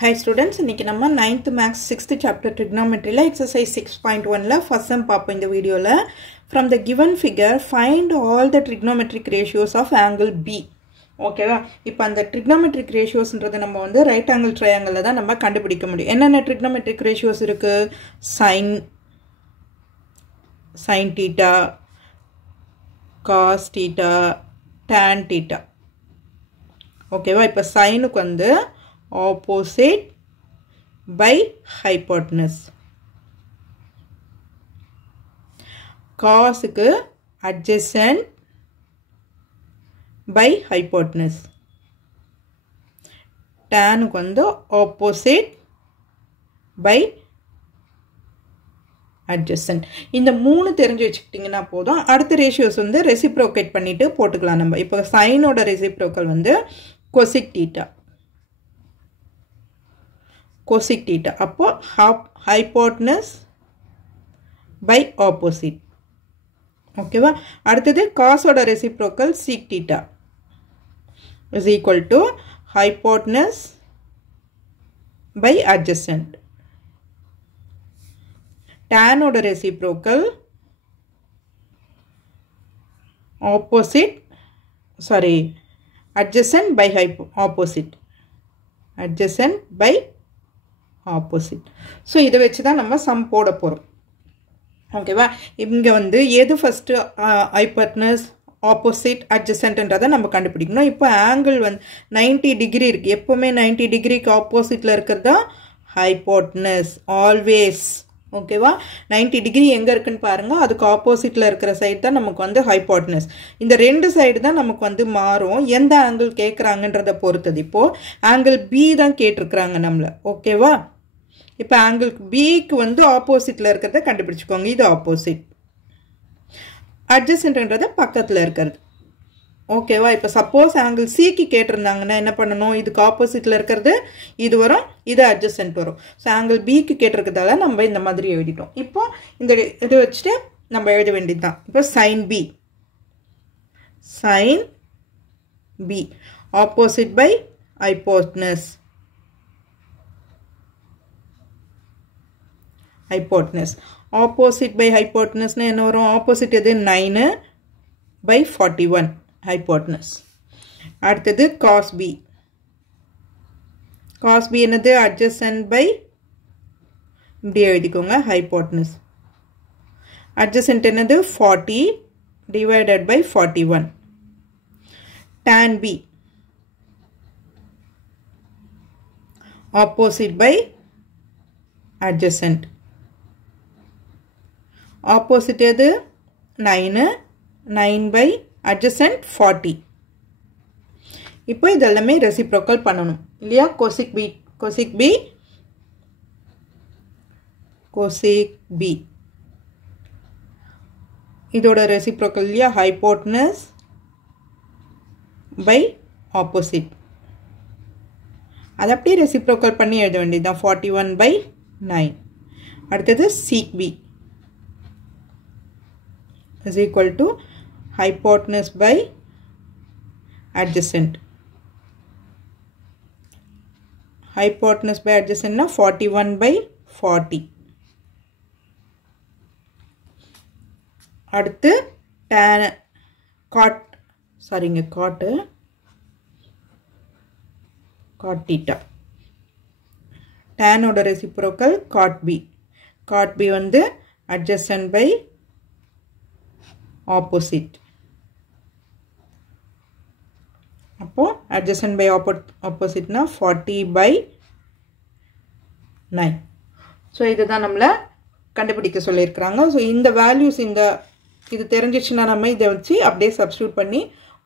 Hi students, இன்னைக்கு நம்ம 9th maths 6th chapter trigonometry la exercise 6.1 la first sum பாப்போம் இந்த வீடியோல. From the given figure find all the trigonometric ratios of angle B. ஓகேவா? இப்போ அந்த trigonometric ratiosன்றது நம்ம வந்து right angle triangle தான் நம்ம கண்டுபிடிக்க முடியும். என்னென்ன trigonometric ratios இருக்கு? sin theta, cos theta, tan theta. ஓகேவா? இப்போ sinக்கு வந்து opposite by hypotenuse, cos க்கு adjacent by hypotenuse, tan க்கு வந்து opposite by adjacent. இந்த மூணு தெரிஞ்சு வச்சுக்கிட்டீங்கன்னா போதும். அடுத்த ரேஷியோஸ் வந்து ரெசிப்ரோகேட் பண்ணிட்டு போட்டுக்கலாம் நம்ம. இப்போ sin ஓட ரெசிப்ரோக்கல் வந்து cosec theta. cosec theta. அப்போ hypotenuse by opposite. ஓகேவா? அடுத்தது cos ஓட reciprocal sec theta is equal to hypotenuse by adjacent. tan ஓட reciprocal adjacent by opposite. adjacent by opposite. So இதை வச்சு தான் நம்ம sum போட போறோம். ஓகேவா? இங்க வந்து எது ஃபர்ஸ்ட் hypotenuse, opposite, adjacentன்றதை நம்ம கண்டுபிடிக்கணும். இப்போ ஆங்கிள் வந்து 90 டிகிரி இருக்கு. எப்பவுமே 90 டிகிரிக்கு ஆப்போசிட்ல இருக்கிறது hypotenuse always. ஓகேவா? 90 டிகிரி எங்க இருக்குன்னு பாருங்க. அதுக்கு ஆப்போசிட்ல இருக்கிற சைடு தான் நமக்கு வந்து hypotenuse. இந்த ரெண்டு சைடு தான் நமக்கு வந்து மாறும். எந்த ஆங்கிள் கேக்குறாங்கன்றத பொறுத்தது. இப்போ ஆங்கிள் B தான் கேட்டிருக்காங்க நம்மள. ஓகேவா? இப்போ ஆங்கிள் B க்கு வந்து ஆப்போசிட்ல இருக்கிறத கண்டுபிடிச்சுக்கோங்க. இது ஆப்போசிட். அட்ஜசன்ட்ன்றது பக்கத்துல இருக்கிறது. ஓகேவா? இப்போ சப்போஸ் ஆங்கிள் C க்கு கேட்டிருந்தாங்கன்னா என்ன பண்ணணும்? இதுக்கு ஆப்போசிட்ல இருக்கிறது இது வரும், இது அட்ஜசன்ட் வரும். ஸோ ஆங்கிள் B க்கு கேட்டிருக்கிறதால நம்ம இந்த மாதிரி எழுதிட்டோம். இப்போ இந்த இது வச்சுட்டு நம்ம எழுத வேண்டியதுதான். இப்போ sin B opposite by hypotenuse. opposite by hypotenuse என்ன வரும்? opposite எது? 9 by 41 hypotenuse. அடுத்தது cos B. cos B என்னது? adjacent by இப்படி எழுதிக்கோங்க hypotenuse. adjacent என்னது? 40 divided by 41. tan B opposite by adjacent. opposite எது? 9 by adjacent 40. இப்போ இதெல்லாமே ரெசிப்ரோக்கல் பண்ணணும் இல்லையா? cosec B இதோட ரெசிப்ரோக்கல் இல்லையா? hypotenuse by opposite. அது அப்படியே ரெசிப்ரோக்கல் பண்ணி எழுத வேண்டியதுதான். 41 by 9. அடுத்தது sec B is equal to hypotenuse by adjacent. hypotenuse by adjacent na 41 by 40. அடுத்து tan cot theta. tan ஓட reciprocal cot B வந்து adjacent by opposite. அப்போ adjacent by opposite na 40 by 9. so இதுதான் நம்மள கண்டுபிடிக்க சொல்லியிருக்காங்க. so இந்த values இது தெரிஞ்சிச்சுன்னா நம்ம இதை வச்சு அப்படியே சப்ஸ்டிட்யூட் பண்ணி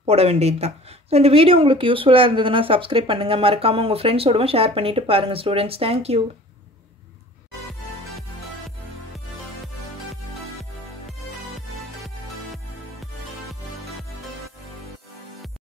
போட வேண்டியதுதான். so இந்த வீடியோ உங்களுக்கு யூஸ்ஃபுல்லா இருந்ததுன்னா சப்ஸ்கிரைப் பண்ணுங்க. மறக்காம உங்க ஃப்ரெண்ட்ஸோடவும் ஷேர் பண்ணிட்டு பாருங்க ஸ்டூடெண்ட்ஸ். Thank you.